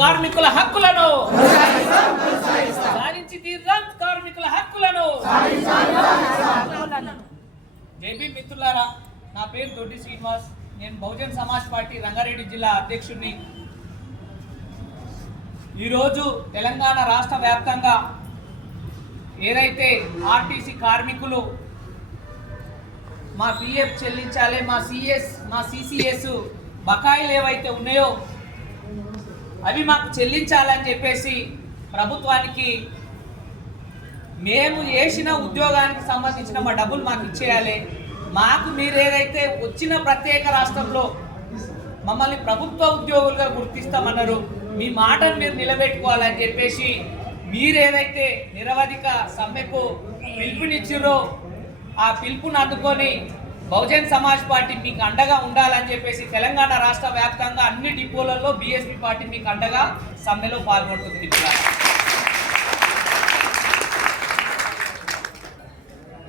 కార్మికుల హక్కులను సాధించి తీర్దాం, కార్మికుల హక్కులను. జైబీ మిత్రులారా, నా పేరు దొడ్డి శ్రీనివాస్. నేను బహుజన్ సమాజ్ పార్టీ రంగారెడ్డి జిల్లా అధ్యక్షుడిని. ఈరోజు తెలంగాణ రాష్ట్ర వ్యాప్తంగా ఏదైతే ఆర్టీసీ కార్మికులు మా పిఎఫ్ చెల్లించాలి, మా సిసిఎస్ బకాయిలు ఏవైతే ఉన్నాయో అవి మాకు చెల్లించాలని చెప్పేసి ప్రభుత్వానికి, మేము చేసిన ఉద్యోగానికి సంబంధించిన మా డబ్బులు మాకు ఇచ్చేయాలి, మాకు మీరు ఏదైతే వచ్చిన ప్రత్యేక రాష్ట్రంలో మమ్మల్ని ప్రభుత్వ ఉద్యోగులుగా గుర్తిస్తామన్నారు, మీ మాటను మీరు నిలబెట్టుకోవాలని చెప్పేసి మీరేదైతే నిరవధిక సమ్మెకు పిలుపునిచ్చిరో ఆ పిలుపుని అందుకొని బహుజన్ సమాజ్ పార్టీ మీకు అండగా ఉండాలని చెప్పేసి తెలంగాణ రాష్ట్ర వ్యాప్తంగా అన్ని డిపోలలో బీఎస్పీ పార్టీ మీకు అండగా సమ్మెలో పాల్గొంటుంది.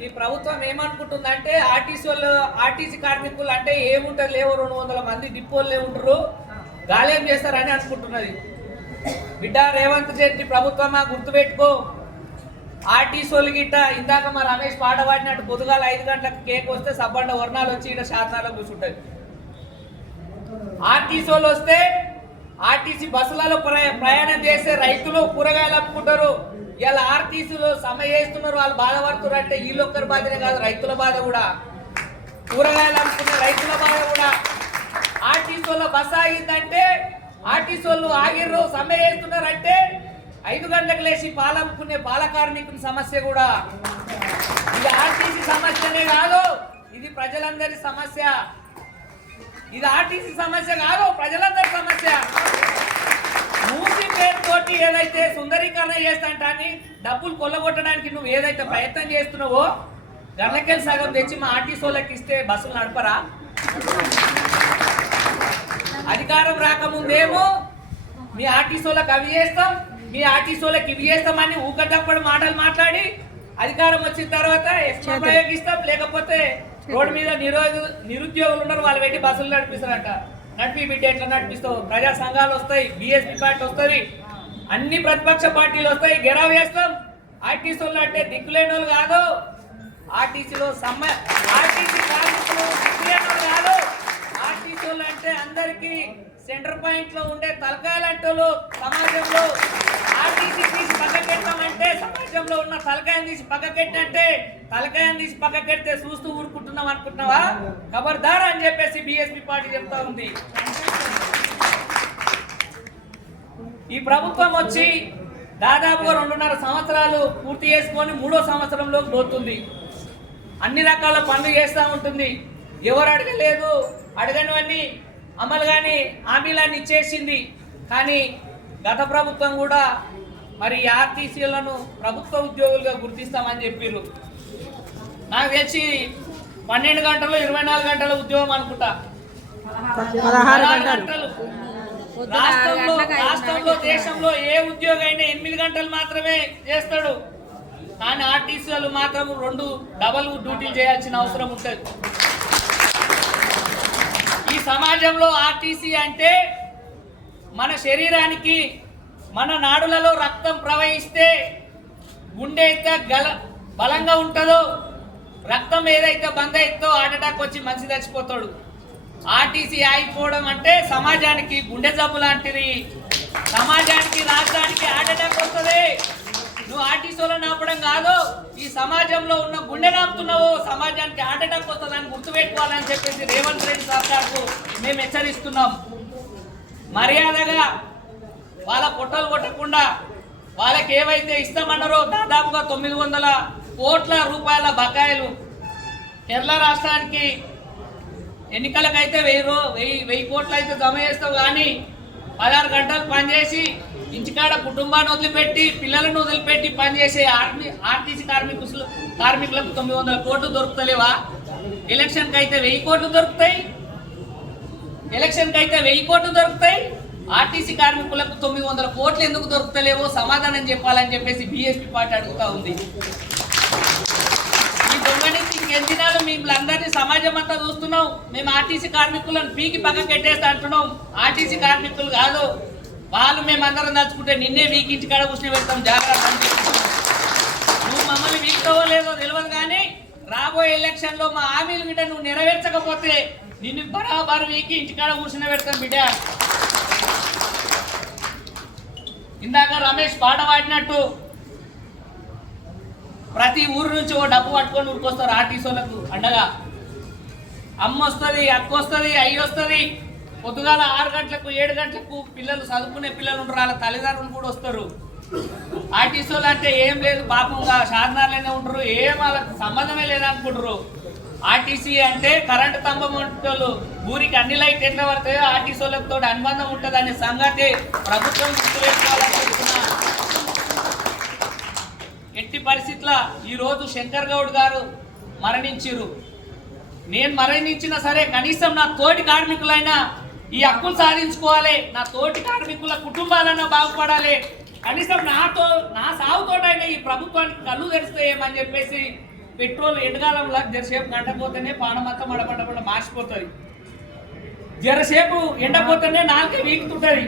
ఈ ప్రభుత్వం ఏమనుకుంటుందంటే ఆర్టీసీ కార్మికులు అంటే ఏముంటారు, లేవు 200 మంది డిపోలు ఉంటారు, గాలేం చేస్తారని అనుకుంటున్నది. బిడ్డ రేవంత్ రెడ్డి ప్రభుత్వమా గుర్తుపెట్టుకో, ఆర్టీసీలు గిట్ట ఇందాక మా రమేష్ పాట పాడినట్టు పొద్దుగాల 5 గంటలకు కేక్ వస్తే సబ్బండ వర్ణాలు వచ్చి ఇక్కడ శాసనాలు కూర్చుంటాయి. ఆర్టీసీలు వస్తే ఆర్టీసీ బస్సులలో ప్రయాణం చేసే రైతులు కూరగాయలు అమ్ముకుంటారు. ఇలా ఆర్టీసీలో సమ్మె చేస్తున్నారు, వాళ్ళు బాధపడుతున్నారు అంటే వీళ్ళొక్కరి బాధనే కాదు, రైతుల బాధ కూడా, కూరగాయలు అమ్ముకునే రైతుల బాధ కూడా. ఆర్టీసీలో బస్సు ఆగిందంటే ఆర్టీసీలు ఆగిర్రు సమ్మె చేస్తున్నారంటే 5 గంటలకు లేచి పాలమ్ముకునే పాల కార్మికుని సమస్య కూడా. ఇది ఆర్టీసీ సమస్యనే కాదు, ఇది ప్రజలందరి సమస్య. ఇది ఆర్టీసీ సమస్య కాదు, ప్రజలందరి సమస్య. మూసి పేరుతోటి ఏదైతే సుందరీకరణ చేస్తాంటాని డబ్బులు కొల్లగొట్టడానికి నువ్వు ఏదైతే ప్రయత్నం చేస్తున్నావో గర్లకెళ్ళి సగం తెచ్చి మా ఆర్టీసీలకు ఇస్తే బస్సులు నడపరా? అధికారం రాకముందేమో మీ ఆర్టీసీలకు అవి చేస్తాం, మీ ఆర్టీసీలకు ఇవి చేస్తామని ఊకటప్పుడు మాటలు మాట్లాడి అధికారం వచ్చిన తర్వాత ప్రయోగిస్తాం, లేకపోతే రోడ్డు మీద నిరుద్యోగులు ఉన్నారు వాళ్ళు పెట్టి బస్సులు నడిపిస్తారంట. నడిపి బిడ్డ ఎట్లా నడిపిస్తావు? ప్రజా సంఘాలు వస్తాయి, బీఎస్పీ పార్టీ వస్తుంది, అన్ని ప్రతిపక్ష పార్టీలు వస్తాయి, గెరావ్ చేస్తాం. ఆర్టీసీలు అంటే దిక్కులేని వాళ్ళు కాదు, ఆర్టీసీలో ఆర్టీసీ కార్మికులు దిక్కులేని వాళ్ళు కాదు. ఆర్టీసీలు అంటే అందరికీ సెంటర్ పాయింట్ లో ఉండే తలకాయలంటూ సమాజంలో ఆర్టీసీ తీసి పక్కకెట్టామంటే సమాజంలో ఉన్న తలకాయని తీసి పక్కకెట్టినట్టే. తలకాయని తీసి పక్కకెడితే చూస్తూ ఊరుకుంటున్నాం అనుకుంటున్నావా? ఖబర్దార్ అని చెప్పేసి బీఎస్పీ పార్టీ చెప్తా ఉంది. ఈ ప్రభుత్వం వచ్చి దాదాపుగా 2.5 సంవత్సరాలు పూర్తి చేసుకొని 3వ సంవత్సరంలోకి పోతుంది. అన్ని రకాల పనులు చేస్తూ ఉంటుంది. ఎవరు అడగలేదు, అడగనివన్నీ అమలు కానీ హామీలన్నీ ఇచ్చేసింది. కానీ గత ప్రభుత్వం కూడా మరి ఆర్టీసీలను ప్రభుత్వ ఉద్యోగులుగా గుర్తిస్తామని చెప్పారు. నాకు తెలిసి 12 గంటలు 24 గంటల ఉద్యోగం అనుకుంటా, 16 గంటలు. రాష్ట్రంలో దేశంలో ఏ ఉద్యోగం అయినా 8 గంటలు మాత్రమే చేస్తాడు. కానీ ఆర్టీసీలు మాత్రం 2 డబల్ డ్యూటీలు చేయాల్సిన అవసరం ఉంటుంది. ఈ సమాజంలో ఆర్టీసీ అంటే మన శరీరానికి, మన నాడులలో రక్తం ప్రవహిస్తే గుండె అయితే బలంగా ఉంటుందో, రక్తం ఏదైతే బంద్ అవుతుందో హార్ట్ అటాక్ వచ్చి మనిషి చచ్చిపోతాడు. ఆర్టీసీ ఆగిపోవడం అంటే సమాజానికి గుండె జబ్బు లాంటిది. సమాజానికి, రాష్ట్రానికి హార్ట్ అటాక్ వస్తుంది. నువ్వు ఆర్టీసీలో నాపడం కాదు, ఈ సమాజంలో ఉన్న గుండె నాపుతున్నావు, సమాజానికి హార్ట్ అటాక్ వస్తుందని గుర్తుపెట్టుకోవాలని చెప్పేసి రేవంత్ రెడ్డి సర్కార్కు మేము హెచ్చరిస్తున్నాం. మర్యాదగా వాళ్ళ పొట్టలు కొట్టకుండా వాళ్ళకి ఏవైతే ఇస్తామన్నారో దాదాపుగా 900 కోట్ల రూపాయల బకాయిలు కేరళ రాష్ట్రానికి ఎన్నికలకైతే 1000 కోట్లు అయితే జమ చేస్తావు. కానీ 16 గంటలు పనిచేసి ఇంటికాడ కుటుంబాన్ని వదిలిపెట్టి పిల్లలను వదిలిపెట్టి పనిచేసే ఆర్టీసీ కార్మికులకు 900 కోట్లు దొరుకుతలేవా? ఎలక్షన్కి అయితే 1000 కోట్లు దొరుకుతాయి. ఆర్టీసీ కార్మికులకు 900 కోట్లు ఎందుకు దొరుకుతలేవో సమాధానం చెప్పాలని చెప్పేసి బీఎస్పీ పార్టీ అడుగుతా ఉంది. ఈ దొంగనికి ఇంకెన్ని దినాలు మిమ్మల్ని సమాజం అంతా చూస్తున్నాం. మేము ఆర్టీసీ కార్మికులను పీకి పక్కన పెట్టేస్తా అంటున్నాం. ఆర్టీసీ కార్మికులు కాదు, వాళ్ళు మేమందరం తలుచుకుంటే నిన్నే వీకించి కాడ కూర్చుని పెడతాం జాగ్రత్త అంటే. నువ్వు మమ్మల్ని వీక్తావో లేదో తెలియదు, కానీ రాబోయే ఎలక్షన్లో మా హామీలు బిడ్డ నువ్వు నెరవేర్చకపోతే నిన్ను బరాబరు వీకి ఇంటికాడ కూర్చుని పెడతాం బిడ్డ. ఇందాక రమేష్ పాట పాడినట్టు ప్రతి ఊరు నుంచి ఓ డబ్బు పట్టుకొని ఊరికొస్తారు ఆర్టీసీలకు అండగా. అమ్మ వస్తుంది, అక్క వస్తుంది, అయ్యి వస్తుంది. పొద్దుగాల 6 గంటలకు 7 గంటలకు పిల్లలు చదువుకునే పిల్లలు ఉంటారు, వాళ్ళ తల్లిదండ్రులు కూడా వస్తారు. ఆర్టీసీలు అంటే ఏం లేదు పాపంగా సాధనాలనే ఉంటారు, ఏం వాళ్ళకి సంబంధమే లేదనుకుంటారు. ఆర్టీసీ అంటే కరెంటు స్తంభం ఉంటుంది, ఊరికి అన్ని లైట్ ఎట్లా పడతాయో ఆర్టీసీలతో అనుబంధం ఉంటుంది అనే సంగతి ప్రభుత్వం గుర్తుపెట్టుకోవాలని చెప్తున్నా. ఎట్టి పరిస్థితుల్లో ఈరోజు శంకర్ గౌడ్ గారు మరణించారు. నేను మరణించినా సరే కనీసం నా తోటి కార్మికులైనా ఈ హక్కులు సాధించుకోవాలి, నా తోటి కార్మికుల కుటుంబాలన్నా బాగుపడాలి, కనీసం నా సాగుతోటైనా ఈ ప్రభుత్వానికి కళ్ళు తెరిస్తాయేమని చెప్పేసి పెట్రోల్ ఎండకాలంలో జరసేపు గంటపోతేనే పానమంతా మడమడమడ మార్చిపోతుంది, జరసేపు ఎండపోతేనే నాలుగే వీకుతుంటుంది.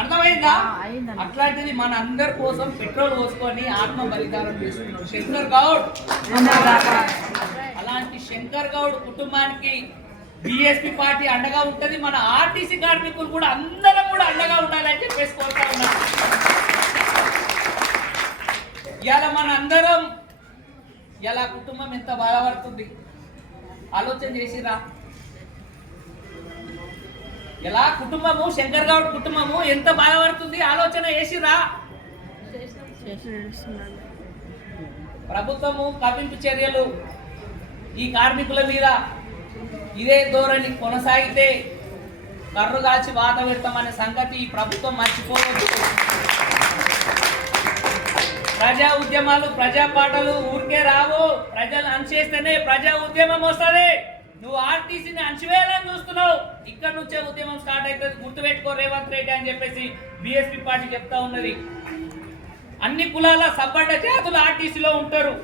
అర్థమైందా? అట్లాంటిది మన అందరి కోసం పెట్రోల్ పోసుకొని ఆత్మ బలిదానం చేసుకున్నాడు శంకర్ గౌడ్. అలాంటి శంకర్ గౌడ్ కుటుంబానికి బీఎస్పీ పార్టీ అండగా ఉంటది. మన ఆర్టీసీ కార్మికులు కూడా అందరం కూడా అండగా ఉండాలని చెప్పేసి కోరుతా ఉన్నాం. ఇలా మన అందరం ఇలా కుటుంబం ఎంత బాధపడుతుంది ఆలోచన చేసిరా? ఎలా కుటుంబము శంకర్ గౌడ్ కుటుంబము ఎంత బాధపడుతుంది ఆలోచన చేసిరా? ప్రభుత్వము కవింపు చర్యలు ఈ కార్మికుల మీద ఇదే ధోరణి కొనసాగితే కర్రు కాల్చి వాత పెడతామనే సంగతి ఈ ప్రభుత్వం మర్చిపోవద్దు. ప్రజా ఉద్యమాలు ప్రజా పాటలు ఊరికే రావు, ప్రజలు అణచేస్తేనే ప్రజా ఉద్యమం వస్తుంది. నువ్వు ఆర్టీసీని అణచివేయాలని చూస్తున్నావు, ఇక్కడ నుంచే ఉద్యమం స్టార్ట్ అవుతుంది, గుర్తుపెట్టుకో రేవంత్ రెడ్డి అని చెప్పేసి బీఎస్పీ పార్టీ చెప్తా ఉన్నది. అన్ని కులాల సబ్బడ్డ జాతులు ఆర్టీసీలో ఉంటారు.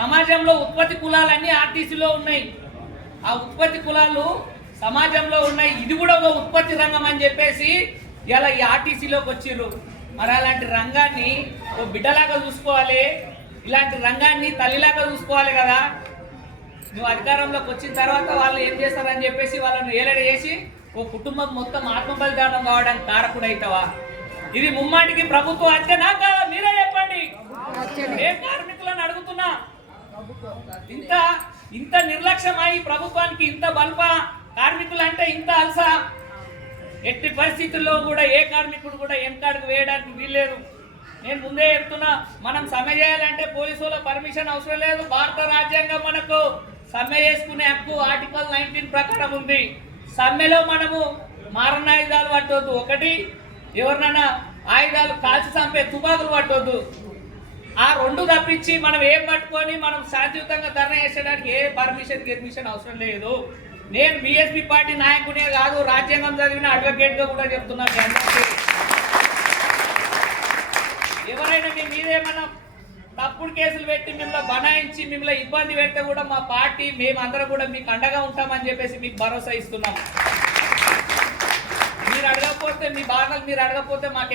సమాజంలో ఉత్పత్తి కులాలన్నీ ఆర్టీసీలో ఉన్నాయి. ఆ ఉత్పత్తి కులాలు సమాజంలో ఉన్నాయి, ఇది కూడా ఒక ఉత్పత్తి రంగం అని చెప్పేసి ఇలా ఈ ఆర్టీసీలోకి వచ్చిర్రు. మరి అలాంటి రంగాన్ని ఓ బిడ్డలాగా చూసుకోవాలి, ఇలాంటి రంగాన్ని తల్లిలాగా చూసుకోవాలి కదా. నువ్వు అధికారంలోకి వచ్చిన తర్వాత వాళ్ళు ఏం చేస్తారని చెప్పేసి వాళ్ళని ఏలడి చేసి ఓ కుటుంబం మొత్తం ఆత్మబలిదానం కావడానికి కారకుడు అవుతావా? ఇది ముమ్మాటికి ప్రభుత్వం అంతేనా కాదా? మీరే చెప్పండి. ఏ కార్మికులను అడుగుతున్నా, ఇంత నిర్లక్ష్యమై ప్రభుత్వానికి ఇంత బల్ప, కార్మికులు అంటే ఇంత అలసా. ఎట్టి పరిస్థితుల్లో కూడా ఏ కార్మికుడు కూడా ఎంకాడికి వేయడానికి వీల్లేదు. నేను ముందే చెప్తున్నా, మనం సమ్మె చేయాలంటే పోలీసుల పర్మిషన్ అవసరం లేదు. భారత రాజ్యాంగం మనకు సమ్మె చేసుకునే హక్కు ఆర్టికల్ 19 ప్రకారం ఉంది. సమ్మెలో మనము మారణాయుధాలు పట్టవద్దు, ఒకటి ఎవరినైనా ఆయుధాలు కాల్చి చంపే తుపాకులు పట్టవద్దు. ఆ రెండు తప్పించి మనం ఏం పట్టుకొని మనం శాంతియుతంగా ధర్నా చేసేయడానికి ఏ పర్మిషన్ అవసరం లేదు. నేను బీఎస్పీ పార్టీ నాయకునే కాదు, రాజ్యాంగం చదివిన అడ్వకేట్గా కూడా చెప్తున్నాను. ఎవరైనా మీ మీదేమన్నా తప్పుడు కేసులు పెట్టి మిమ్మల్ని బనాయించి మిమ్మల్ని ఇబ్బంది పెడితే కూడా మా పార్టీ మేమందరం కూడా మీకు అండగా ఉంటామని చెప్పేసి మీకు భరోసా ఇస్తున్నాం. మీరు అడగకపోతే మీ బాధలు మీరు అడగకపోతే మాకు